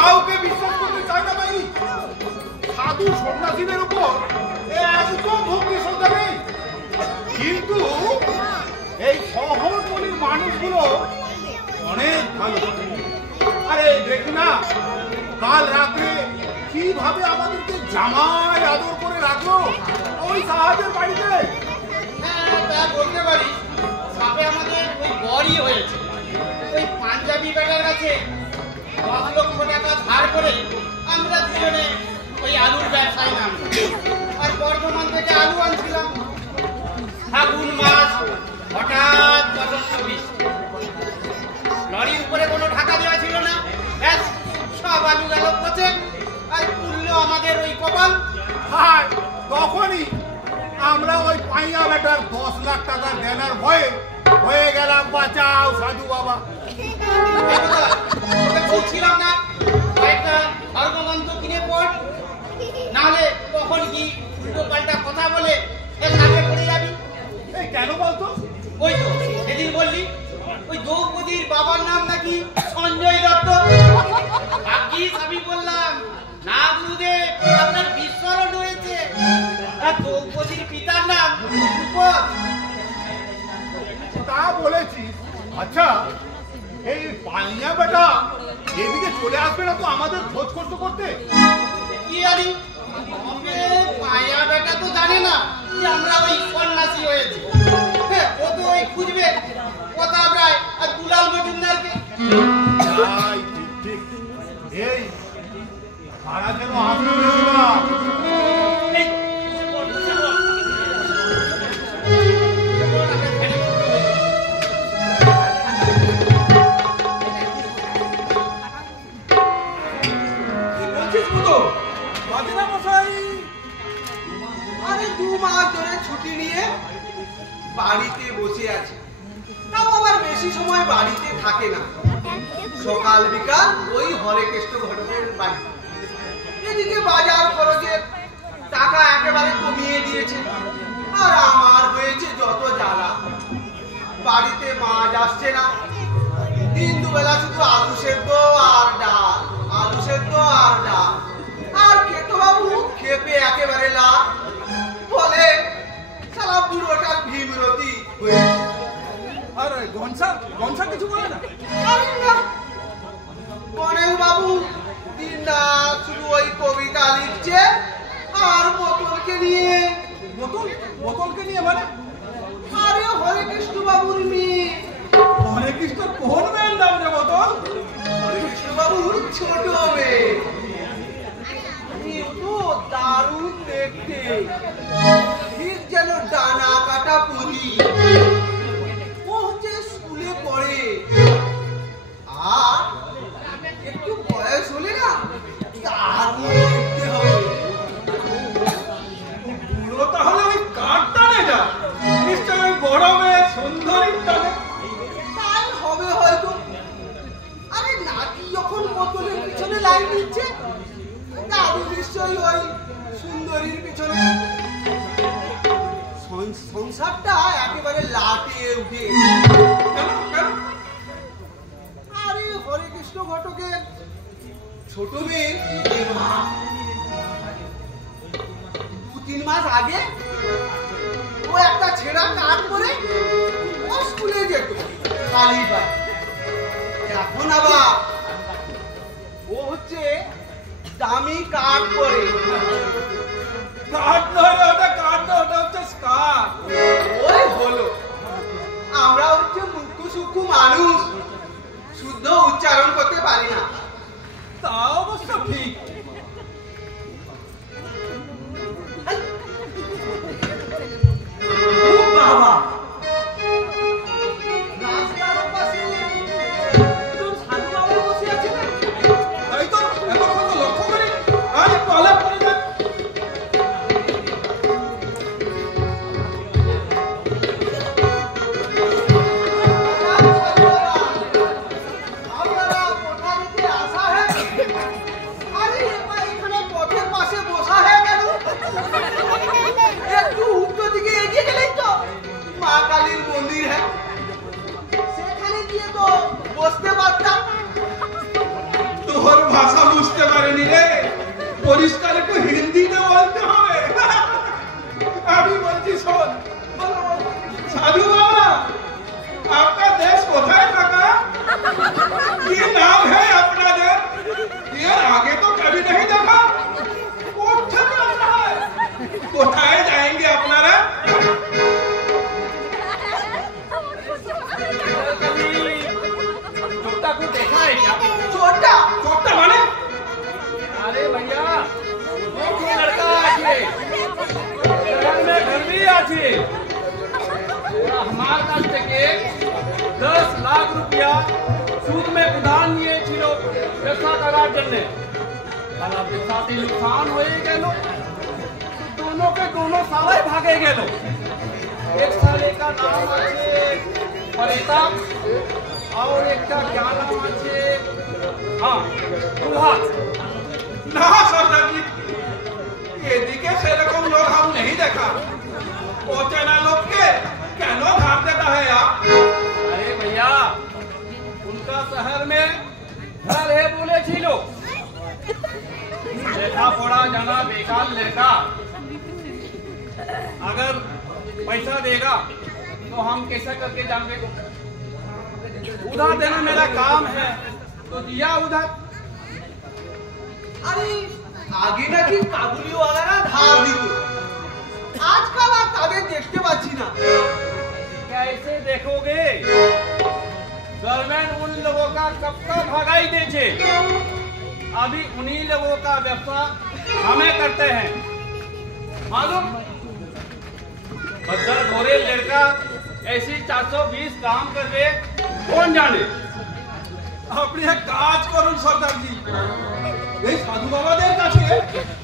কাউকে বিশ্বাস করতে চাই না ভাই। সাধু সন্ন্যাসীদের উপর একদম ভক্তি শ্রদ্ধা নেই, কিন্তু এই শহরতলির মানুষগুলো অনেক ভালো। আরে দেখি না কাল রাত্রে কিভাবে আমাদেরকে জামাই আদর করে রাখলো ওই সাহায্যের বাড়িতে। হ্যাঁ তা বলতে পারি, সাপে আমাদের ওই বড়ই হয়েছে। ওই পাঞ্জাবি বেটার কাছে 10 লক্ষ টাকা ধার করে আমরা দুজনে ওই আলুর ব্যবসায় নামলাম। আর বর্ধমান থেকে আলু আনছিলাম। ফাগুন মাস, হঠাৎ প্রচন্ড বৃষ্টি, লরির উপরে কোনো ঢাকা দেওয়া ছিল না। ব্যাস সব আলু গেল পচে, আর পুরলো আমাদের ওই কপাল। আর তখনই আমরা ওই পাইয়া বেটার 10 লাখ টাকার দেনার ভয়ে হয়ে গেলাম বাঁচাও সাধু বাবা। বলছিলাম না কয়েকটা স্বর্গমন্ত্র কিনে পড়, নাহলে তখন কি উল্টো পাল্টা কথা বলে সামনে পড়ে যাবি। এই কেন বলতো? ওই তো সেদিন বললি ওই দ্রৌপদীর বাবার নাম নাকি সঞ্জয় দত্ত। ভাগ্যিস আমি বললাম না গুরুদেব, আপনার বিস্মরণ হয়েছে। আর দ্রৌপদীর পিতার নাম দ্রুপদ। তা বলেছিস। আচ্ছা এই পাইয়া বেটা এদিকে চলে আসবে না তো আমাদের খোঁজ করতে করতে? কি জানি, পাইয়া বেটা তো জানে না যে আমরা ওই সন্ন্যাসী হয়েছি। ও তো ওই খুঁজবে প্রতাপ রায় আর দুলাল মজুমদারকে। ঠিক ঠিক। এই কারা যেন আসবে না। আরে 2 মাস ধরে ছুটি নিয়ে বাড়িতে বসে আছে, তাও আবার বেশি সময় বাড়িতে থাকে না। সকাল বিকাল ওই হরে কৃষ্ণ ঘটকের বাড়ি। এদিকে বাজার খরচের টাকা একেবারে কমিয়ে দিয়েছে, আর আমার হয়েছে যত জ্বালা। বাড়িতে মাছ আসছে না, দিন দুবেলা শুধু আলু সেদ্ধ আর ডাল, আলু সেদ্ধ আর ডাল। আর কেতো বাবু খেপে একেবারে লাল, বলে সারা বুড়োটা ভীমরতি হয়েছে। আর গনসা কিছু বলে না? আরে না, গণেশ বাবু দিন রাত শুধু ওই কবিতা লিখছে আর বোতলকে নিয়ে। বোতলকে নিয়ে মানে? আরে হরে কৃষ্ণ বাবুর মেয়ে। হরে কৃষ্ণ কোন মেয়ের নাম রে বোতল? হরে কৃষ্ণ বাবুর ছোট মেয়ে। তো দারুণ দেখতে, ঠিক যেন ডানা কাটা পুরি। ও হচ্ছে স্কুলে পড়ে, আর একটু বয়স হলে না দারুণ দেখতে হবে। পুরো তাহলে ওই কার টানে যা, নিশ্চয় ওই বড় মেয়ে সুন্দরীর টানে। তাই হবে হয়তো। আরে নাতি যখন বোতলের পিছনে লাইন দিচ্ছে, দাদু নিশ্চয়ই ওই সুন্দরীর পিছনে। সংসারটা একেবারে লাটে উঠে। আরে হরে কৃষ্ণ ঘটকের ছোট মেয়ে 2-3 মাস আগে ও একটা ছেঁড়া কাঠ করে ও স্কুলে যেত কালীবাড়ি। এখন আবার ও হচ্ছে দামি কাঠ করে। কাঠ নয় ওটা, কাঠ নয় ওটা হচ্ছে স্কার। ওই হলো, আমরা হচ্ছে মূর্খ সূক্ষ্ম মানুষ, শুদ্ধ উচ্চারণ করতে পারি না। তা অবশ্য ঠিক। বাবা, রাস্তার পাশে সাধু বাবা বসে আছে না? তাই তো এতক্ষণ তো লক্ষ্য করি। আর একটু আলাপ করে যাক। আমার কাছ থেকে 10 লাখ রুপিয়া সুদ में উধার নিয়েছিল ব্যবসা করার জন্য। আর ব্যবসাতে नुकसान হয়ে গেল, दोनों के दोनों साले भागे गए। एक साले का नाम আছে परिताप और एक का क्या नाम আছে हाँ दुल्हान। না সর্দারজি, এদিকে সেরকম লোক हम नहीं देखा। অচেনা লোককে কেন ধার देता है आप? अरे भैया, उनका शहर में घर है बोले छिलो। देखा पड़ा जाना बेकार लड़का, अगर पैसा देगा तो हम कैसे करके जाएंगे? उधार देना मेरा काम है, तो दिया उधार। আরে আগে নাকি কাবুলিওয়ালারা ধার দিত, আজকাল আর তাদের দেখতে পাচ্ছি না। कैसे देखोगे? गवर्नमेंट उन लोगों का कब का भगाई दे छे। अभी उन्हीं लोगों का व्यवसाय हमें करते हैं मालूम। बदल गोरे लड़का ऐसी 420 काम कर दे, कौन जाने। আপনি এক কাজ করুন সর্দারজি, এই সাধু বাবাদের কাছে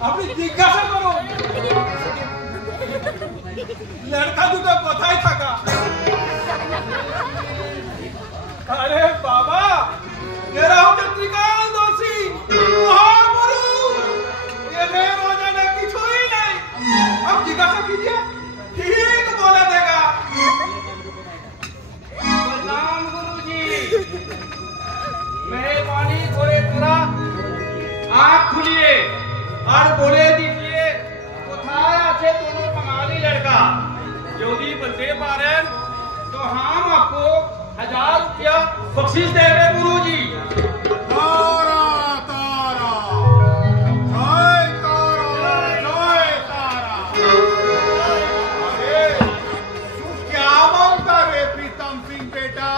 আপনি জিজ্ঞাসা করুন লড়কা দুটো কোথায় থাকা। আরে বাবা, এরা হচ্ছে ত্রিকালদর্শী মহাগুরু, এদের অজানা কিছুই নেই। आप जिज्ञासा कीजिए, ठीक बोला देगा। प्रणाम गुरुजी, मेहरबानी করে তোরা आँख खुलिए और बोले दीजिए কোথায় আছে दोनों बंगाली लड़का। यदि बदले पारें तो हम आपको 1000 रुपया बख्शीश देंगे गुरुजी। तारा तारा जय तारा जय तारा। अरे तू क्या मांगता रे प्रीतम सिंह बेटा?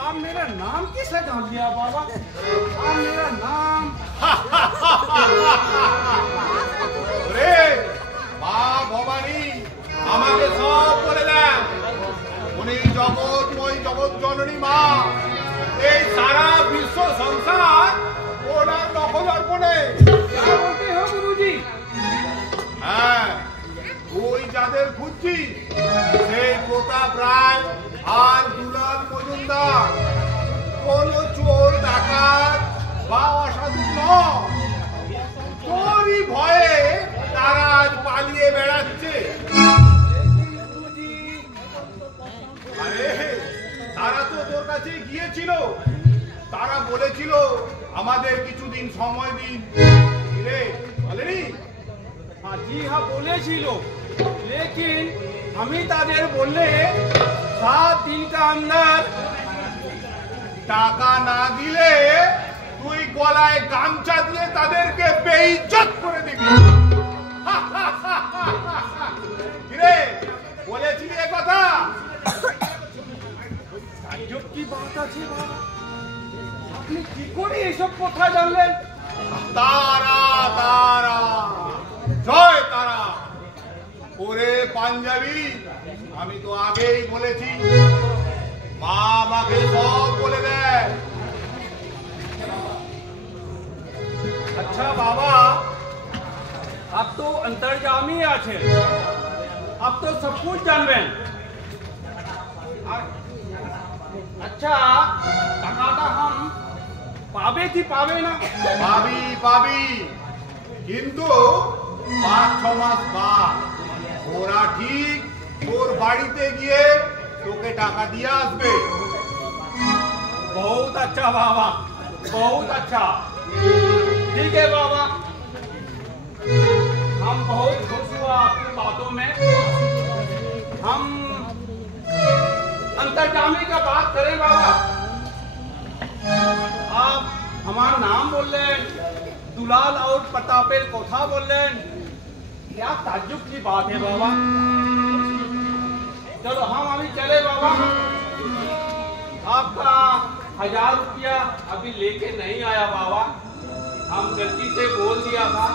आप मेरा नाम किसने जान लिया बाबा? आप मेरा नाम রে মা ভবানী আমাকে সব বলে দেন। উনি জগৎময় জগৎ জননী মা, এই সারা বিশ্ব সংসার ওনার দখল অর্পণে। क्या बोलते हो गुरुजी? হ্যাঁ, ওই যাদের খুঁজছি সেই প্রতাপ রায় আর দুলাল মজুমদার কোন চোর ডাকাত বা অসাধু নয়। তোরই ভয়ে তারা আজ পালিয়ে বেড়াচ্ছে। আরে তারা তো তোর কাছে গিয়েছিল, তারা বলেছিল আমাদের কিছুদিন সময় দিন। রে বলেনি? हाँ जी हाँ बोले छिलो, लेकिन हमी तादेर बोले 7 दिन का अंदर টাকা না দিলে তুই গলায় গামছা দিয়ে তাদেরকে বেইজ্জত করে দিবি। কিরে বলেছিলি এ কথা? ताज्जुब की बात আছে বাবা, আপনি কি করে এসব কথা জানলেন? তারা তারা জয় তারা। ওরে পাঞ্জাবি, আমি তো আগেই বলেছি মা আমাকে সব বলে দেয়। अच्छा बाबा, अब तो अंतर्जामी আছে, अब तो सब कुछ जानবেন। अच्छा টাকাটা हम পাবে কি পাবে না? পাবি পাবি, কিন্তু 5-6 মাস বাদ ওরা ঠিক তোর বাড়িতে গিয়ে তোকে টাকা দিয়ে আসবে। बहुत अच्छा बाबा, बहुत अच्छा। ठीक है बाबा, हम बहुत खुश हुआ आपकी बातों में। हम अंतर्जामी का बात करें बाबा। आप हमारा नाम बोल रहे हैं, दुलाल और प्रतापेर कोठा बोल रहे हैं, क्या ताज्जुब की बात है बाबा। चलो हम अभी चले बाबा। आपका 1000 रुपया अभी लेके नहीं आया बाबा, हम गलती से बोल दिया था।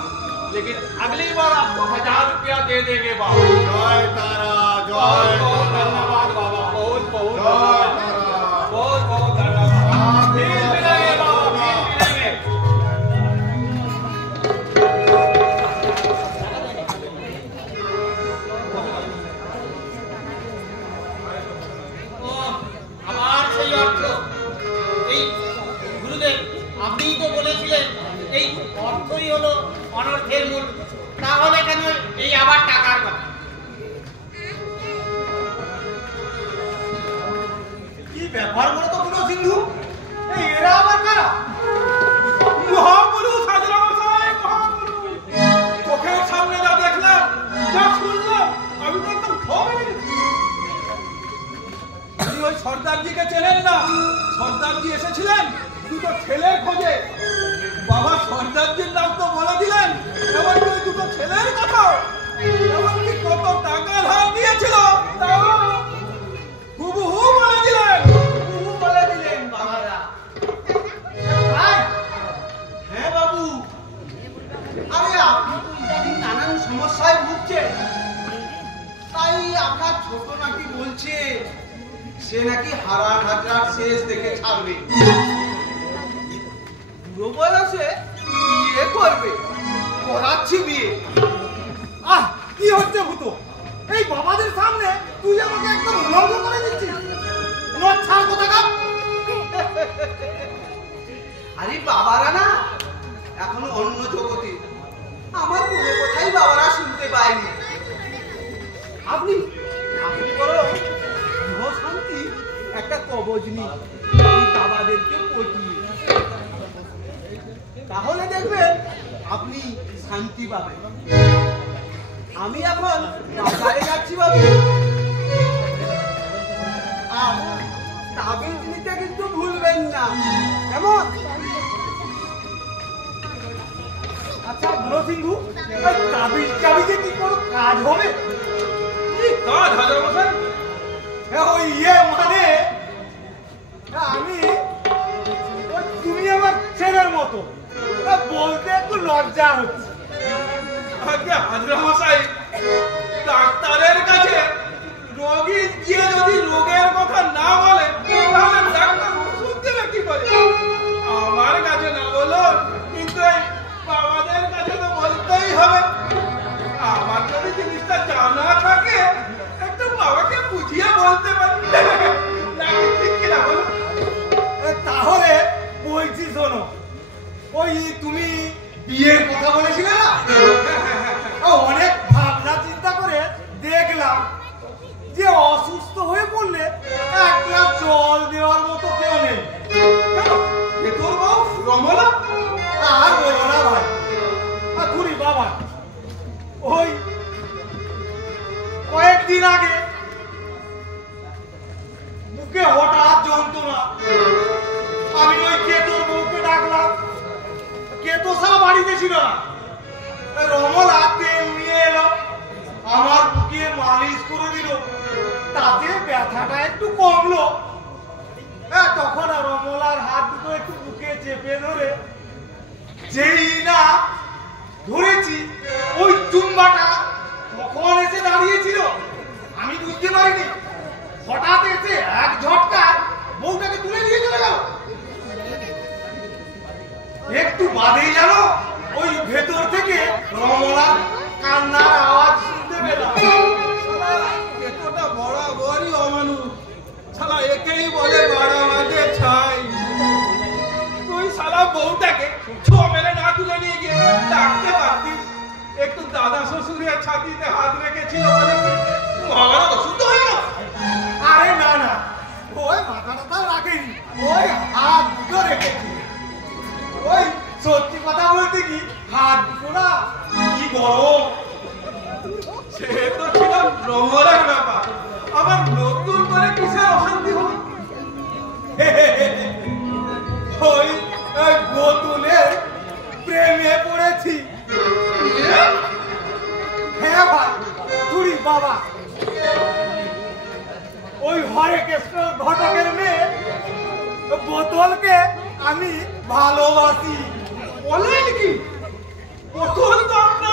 लेकिन अगली बार आपको 1000 रुपया दे देंगे बाबा। जय तारा, बहुत जय बहुत तारा। धन्यवाद बाबा, बहुत बहुत जय धन्यवाद, तारा। बहुत बहुत धन्यवाद। फिर मिलेंगे बाबा, फिर मिलेंगे। আমার সেই অর্থ, এই গুরুদেব আপনিই তো বলেছিলেন এই অর্থই হলো অনর্থের মূল, তাহলে কেন এই আবার টাকার কথা? কি ব্যাপার বলো তো পুরো সিন্ধু, এই এরা আবার কারা? মহাগুরু সাজরা মশাই, মহাগুরু, চোখের সামনে যা দেখলাম, যা শুনলাম, আমি তো একদম ভয় পেয়ে গেছি। আপনি ওই সর্দারজিকে চেনেন না? সর্দারজি এসেছিলেন দুটো ছেলের খোঁজে। বাবা সর্দারজির নাম তো বলে দিলেন, এমনকি ওই দুটো ছেলের কথা, এমনকি কত টাকা ধার দিয়েছিল তাও হুবহু বলে দিলেন। হুবহু বলে দিলেন বাবারা। হ্যাঁ বাবু, আরে আপনি তো ইদানিং নানান সমস্যায় ভুগছেন, তাই আপনার ছোট নাকি বলছে সে নাকি হারান হাজরার শেষ দেখে ছাড়বে, বুড়ো বয়সে বিয়ে করবে, করাচ্ছি বিয়ে। আহ, কি হচ্ছে ভূতো? এই বাবাদের সামনে তুই আমাকে একদম উলঙ্গ করে দিচ্ছিস। ছাড় কোথাকার। আরে বাবারা না এখনো অন্য জগতে, আমার কোনো কথাই বাবারা শুনতে পায়নি। আপনি আপনি বরং গৃহ শান্তি একটা কবজ নিন এই বাবাদেরকে পটিয়ে, তাহলে দেখবেন আপনি শান্তি পাবেন। আমি এখন বাজারে যাচ্ছি বাবু, আর তাবিজ নিতে কিন্তু ভুলবেন না, কেমন? আচ্ছা বুড়ো সিন্ধু, চাবিতে কি কোনো কাজ হবে? কি কাজ হাজার মশাই? ওই মানে আমি তুমি আমার ছেলের মতো, বলতে একটু লজ্জা হচ্ছে। আগে হাজরা মশাই, ডাক্তারের কাছে রোগী গিয়ে যদি রোগের কথা না বলে তাহলে ডাক্তার ওষুধ দেবে কি করে? আমার কাছে না বলো, কিন্তু এই বাবাদের কাছে তো বলতেই হবে। আমার যদি জিনিসটা জানা থাকে একটু বাবাকে বুঝিয়ে বলতে পারি, নাকি ঠিক কিনা বলো? তাহলে বলছি শোনো, ওই তুমি বিয়ের কথা বলেছিলে না, অনেক ভাবনা চিন্তা করে দেখলাম যে অসুস্থ হয়ে পড়লে এক গ্লাস জল দেওয়ার মতো কেউ নেই। তোর বউ রমলা? আর বলো না ভাই, ঘুরি বাবা, ওই কয়েকদিন আগে বুকে হঠাৎ যন্ত্রণা, আমি ওই কেতোর বউকে ডাকলাম, কেতো সারা বাড়িতে ছিল না, রমলা তেল নিয়ে এলো, আমার বুকে মালিশ করে দিল, তাতে ব্যথাটা একটু কমলো। তখন রমলার হাত দুটো একটু বুকে চেপে ধরে যেই না ধরেছি, ওই চুম্বাটা কখন এসে দাঁড়িয়েছিল আমি বুঝতে পারিনি, হঠাৎ এসে এক ঝটকায় বউটাকে তুলে নিয়ে চলে গেল। একটু বাদেই জানো ওই ভেতর থেকে রমলার কান্নার আওয়াজ শুনতে পেলাম। এতটা বরাবরই অমানুষ, শালা একেই বলে বাড়াবাদে ছাই। তুই শালা বউটাকে ছো মেরে না তুলে নিয়ে গিয়ে ডাকতে পারতিস, একটু দাদা শ্বশুরের ছাতিতে হাত রেখেছিল বলে মহাভারত অশুদ্ধ হয়ে গেল। আরে না না, ওই মাথাটা তো রাখেনি, ওই হাত দুটো রেখেছি। ওই সত্যি কথা বলতে কি, হাত দুটো না কি গরম। সে তো ছিল রমলার ব্যাপার, আবার নতুন করে কিসের অশান্তি হলো? ওই গোতুলের প্রেমে পড়েছি। হ্যাঁ ভাই, তুই বাবা, ওই হরে কৃষ্ণ ঘটকের মেয়ে বোতলকে আমি ভালোবাসি। বলেন কি? বোতল তো আপনার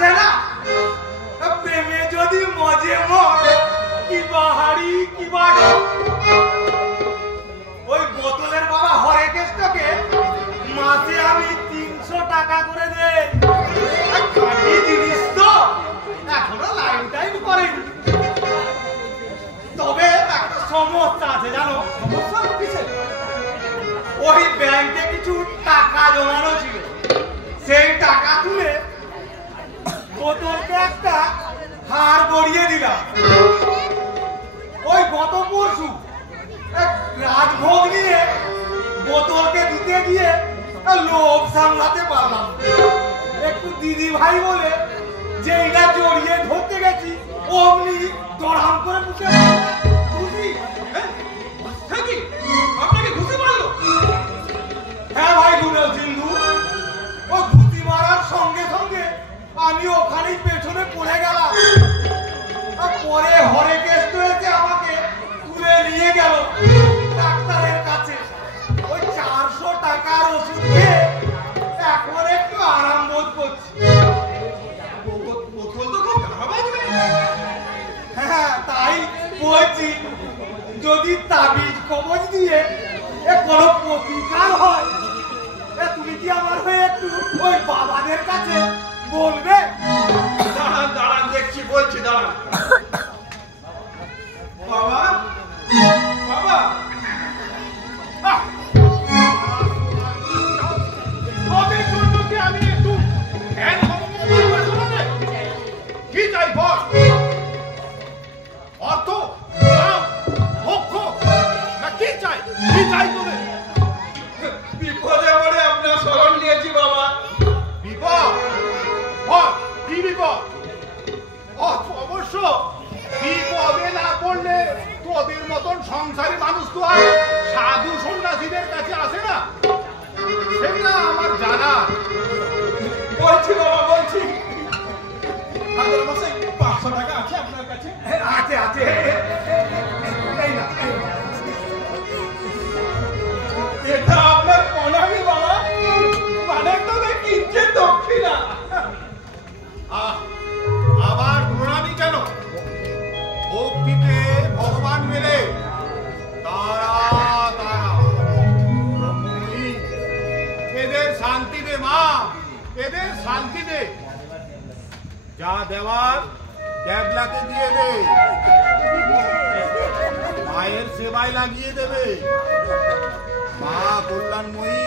আছে না, প্রেমে যদি মজে মন কি বাহারি কি বাড়ি। ওই বোতলের বাবা হরে কেষ্টকে মাসে আমি 300 টাকা করে দেই। খাঁটি জিনিস তো, এখনো লাইন টাইম করেনি। তবে একটা সমস্যা আছে জানো। সমস্যা কিসের? ওই ব্যাংকে কিছু টাকা জমানো ছিল, সেই টাকা তুলে বোতলকে একটা হার গড়িয়ে দিলাম। ওই গত পরশু রাজভোগ নিয়ে বোতলকে দিতে গিয়ে লোভ সামলাতে পারলাম। একটু দিদি ভাই বলে যে এটা জড়িয়ে ধরতে গেছি, অমনি দড়াম করে বুঝে খুশি। আপনাকে ঘুষি মারলো? হ্যাঁ ভাই গুণেল সিন্ধু, ও ঘুষি মারার সঙ্গে সঙ্গে আমি ওখানেই পেছনে পড়ে গেলাম। পরে হরে কেষ্ট এসে আমাকে তুলে নিয়ে গেল ডাক্তারের কাছে। ওই 400 টাকার ওষুধ খেয়ে এখন একটু আরাম বোধ করছি। হ্যাঁ তাই বলছি, যদি তাবিজ কবজ দিয়ে কোনো প্রতিকার হয়, তুমি কি আমার হয়ে একটু ওই বাবাদের কাছে বলবে? দাঁড়ান দাঁড়ান, দেখছি, বলছি, দাঁড়ান। বাবা বাবা, কবের জন্য কি আমি একটু ধ্যান কি চাই বল? অর্থ, নাম, মোক্ষ, না কি চাই? কি চাই তোদের? বিপদে পড়ে আপনার শরণ নিয়েছি বাবা। বিপদ? বল, কি বিপদ? অবশ্য বিপদে না পড়লে তোদের মতন সংসারী মানুষ তো আর সাধু সন্ন্যাসীদের কাছে আসে না, সেটা আমার জানা। বলছি বাবা, বলছি। 500 টাকা আছে আপনার কাছে? আছে আছে, এই না। এটা আপনার প্রণামী বাবা, মানে তো কিনছে দক্ষিণা। আবার প্রণামী কেন? ভক্তিতে ভগবান মেলে। তারা তারা এদের শান্তি দে মা, এদের শান্তি দে। যা দেওয়ার ক্যাবলাকে দিয়ে দে, মায়ের সেবায় লাগিয়ে দেবে। মা কল্যাণময়ী,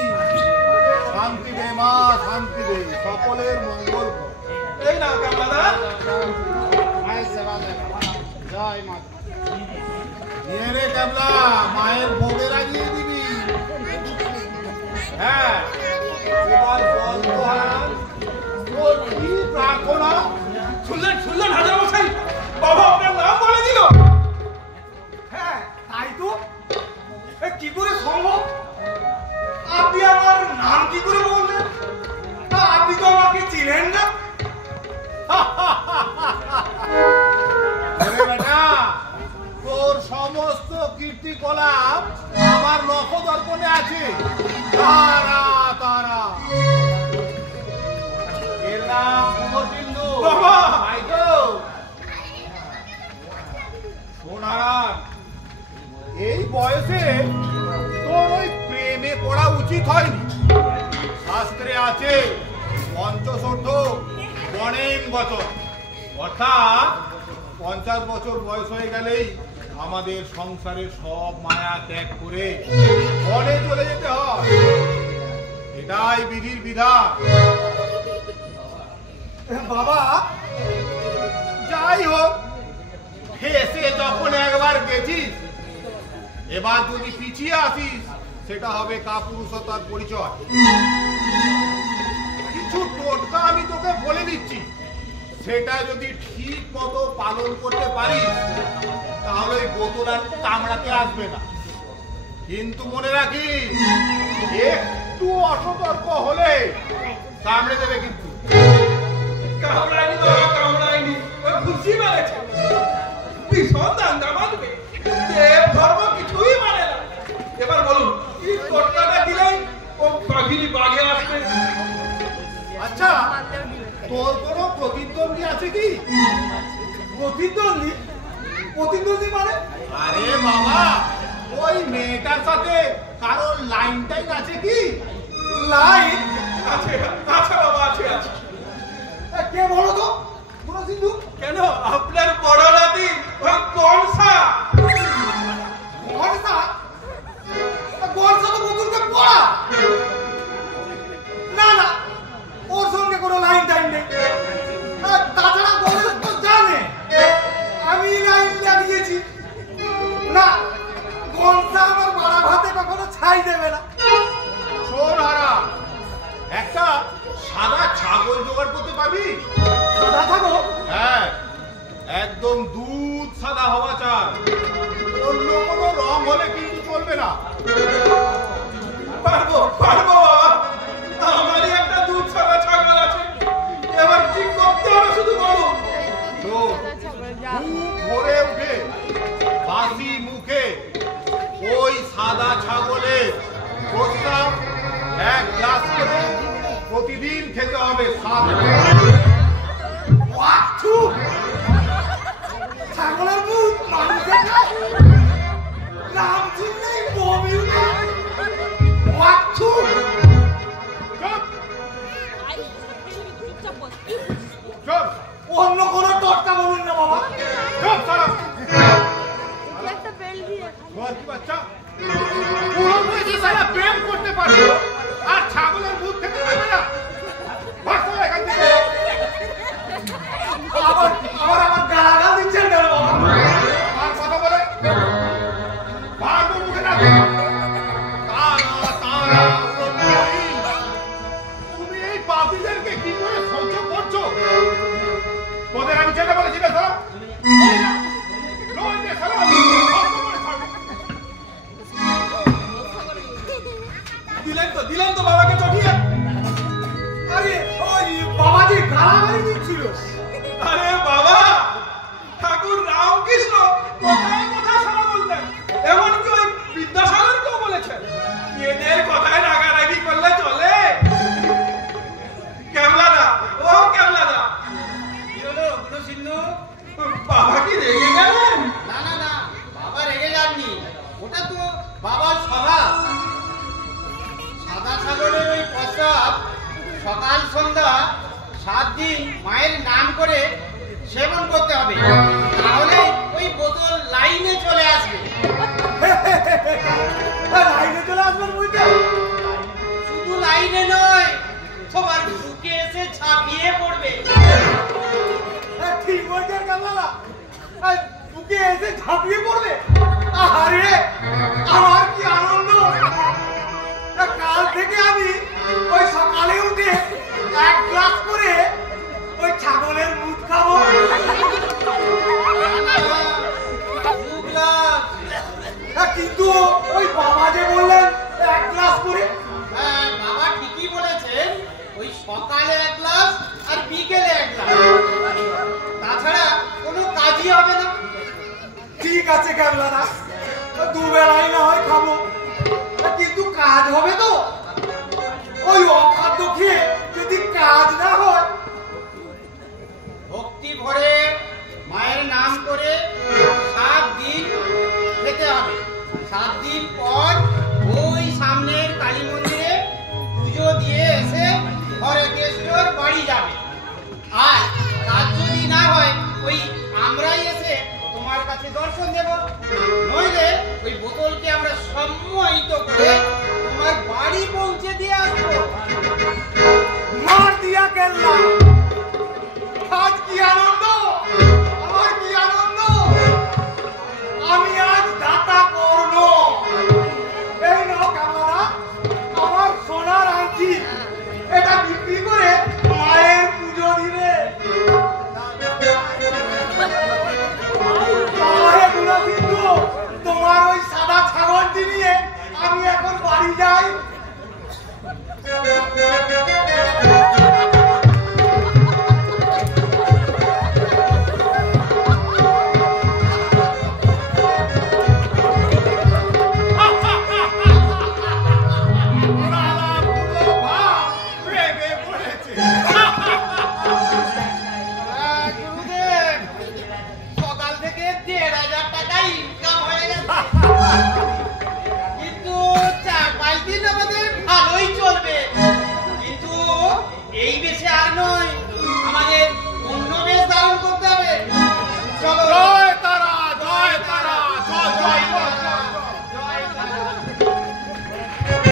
শান্তি দে মা, শান্তি দে, সকলের মঙ্গল। এই না কামলাদা, মায়ের সেবা দে, জয় মা। নিয়ে রে ক্যাবলা, মায়ের ভোগে লাগিয়ে দিবি। হ্যাঁ, এবার বল তোর কি প্রার্থনা? শুনলেন হাজার মশাই, বাবা আপনার নাম বলে দিল। হ্যাঁ তাই তো, কি করে সম্ভব? আপনি আমার নাম কি করে বললেন? আপনি তো আমাকে চিনেন না। বেটা, তোর সমস্ত কীর্তিকলাপ আমার নখদর্পণে আছে। তারা তারা, এর নাম কুমোরবিন্দু। বাবা! তাই তো? সোনারা, এই বয়সে তোর ওই প্রেমে পড়া উচিত হয়নি। শাস্ত্রে আছে পঞ্চষোর্ধ বনেন বছর, অর্থাৎ 50 বছর বয়স হয়ে গেলেই আমাদের সংসারের সব মায়া ত্যাগ করে বনে চলে যেতে হয়। এটাই বিধির বিধান। বাবা যাই হোক, এসে যখন একবার গেছিস, এবার যদি পিছিয়ে আসিস, সেটা হবে কাপুরুষতার পরিচয়। কিছু টোটকা আমি তোকে বলে দিচ্ছি, সেটা যদি ঠিক মতো পালন করতে পারিস, তাহলে ওই বোতল আর কামড়াতে আসবে না। কিন্তু মনে রাখিস, একটু অসতর্ক হলে কামড়ে দেবে। কিন্তু কামড়াইনি বাবা, কামড়াইনি, খুশি মেরেছে। ভীষণ দাঙ্গা মারবে, দেব ধর্ম কিছুই মানে না। এবার বলুন, কি টোটকাটা দিলেন ও বাঘিনী বাঘে আসবে? আচ্ছা, তোর কোনো প্রতিদ্বন্দ্বী আছে কি? প্রতিদ্বন্দ্বী? প্রতিদ্বন্দ্বী মানে? আরে বাবা, ওই মেয়েটার সাথে কারোর লাইন টাইন আছে কি? লাইন আছে? আছে বাবা, আছে আছে। কে বলো তো সিন্ধু? কেন আপনার বড় নাতি গনসা? গনসা? গনসা তো বদুলকে পড়া। না না, ওর সঙ্গে কোনো লাইন টাইন নেই। তাছাড়া গনসা তো জানে আমি লাইন লাগিয়েছি। না, গনসা আমার বাড়া ভাতে কখনো ছাই দেবে না। শোন হারা, একটা সাদা ছাগল জোগাড় করতে পারবি? সাদা ছাগল? হ্যাঁ, একদম দুধ সাদা হওয়া চাই। অন্য কোনো রং হলে কিন্তু চলবে না। পারবো পারবো বাবা, আমারই একটা দুধ সাদা ছাগল আছে। এবার কি করতে হবে শুধু বলো। শোন, খুব ভোরে উঠে বাসি মুখে ওই সাদা ছাগলের প্রস্তাব 1 গ্লাস করে প্রতিদিন খেতে হবে। ছাগলের দুধ মানুষের খায়? নাম শুনলেই বমি উঠে। চল, অন্য কোনো টটকা বলুন না বাবা। চল সারা বাচ্চা পুরো বয়সে সারা প্রেম করতে পারবে আর ছাগলের দুধ খেতে পারবে না। এখান থেকে আবার আমার গালাগাল দিচ্ছেন কেন বাবা? আর কথা বলে মুখে না। তারা তারা তুমি এই পাপীদেরকে কি করে সহ্য করছো? তোদের আমি যেতে বলেছি না সারা? দিলেন তো বাবাকে চটিয়ে। আরে ওই বাবাজি গালাগালি দিচ্ছিল। আরে বাবা, ঠাকুর রামকৃষ্ণ কোথায় কোথায় সারা বলতেন, এমনকি ওই বিদ্যাসাগরকেও বলেছেন। এদের কথায় রাগারাগি করলে চলে? কেমলাদা, ও কেমলাদা, কি হলো গুরু সিন্ধু? বাবা কি রেগে গেলেন? না না না, বাবা রেগে যাননি, ওটা তো বাবার স্বভাব। সাদা ছাগলের ওই প্রস্তাব সকাল সন্ধ্যা 7 দিন মায়ের নাম করে সেবন করতে হবে, তাহলে ওই বোতল লাইনে চলে আসবে। লাইনে চলে আসবেন বুঝতে? শুধু লাইনে নয়, তোমার বুকে এসে ছাপিয়ে পড়বে। ঠিক বলছেন কামলা, বুকে এসে ঝাঁপিয়ে পড়বে। আরে আমার কি আনন্দ! কাল থেকে আমি ওই সকালে উঠে 1 গ্লাস করে ওই ছাগলের দুধ খাবো। কিন্তু ওই বাবা যে বললেন 1 গ্লাস করে। হ্যাঁ, বাবা ঠিকই বলেছেন, ওই সকালে 1 গ্লাস আর বিকেলে 1 গ্লাস, তাছাড়া কোনো কাজই হবে না। ঠিক আছে কেমলাদা, দুবেলাই না হয় খাবো, কিন্তু কাজ হবে তো? ওই অখাদ্য খেয়ে যদি কাজ না হয়? ভক্তি ভরে মায়ের নাম করে 7 দিন খেতে হবে। 7 দিন পর ওই সামনের কালী মন্দিরে পুজো দিয়ে এসে ঘরে কেষ্টর বাড়ি যাবে। আর কাজ যদি না হয়, ওই আমরাই এসে তোমার কাছে দর্শন দেব, নইলে ওই বোতলকে আমরা সম্মোহিত করে তোমার বাড়ি পৌঁছে দিয়ে আসবো। মার দিয়া কেল্লা, আজ কি আনন্দ! আমার কি আনন্দ! আমি আজ দাতা করব। এই নাও কামলা, আমার সোনার আংটি, এটা বিক্রি করে মায়ের পুজো দিবে। তোমার ওই সাদা ছাগলটি নিয়ে আমি এখন বাড়ি যাই।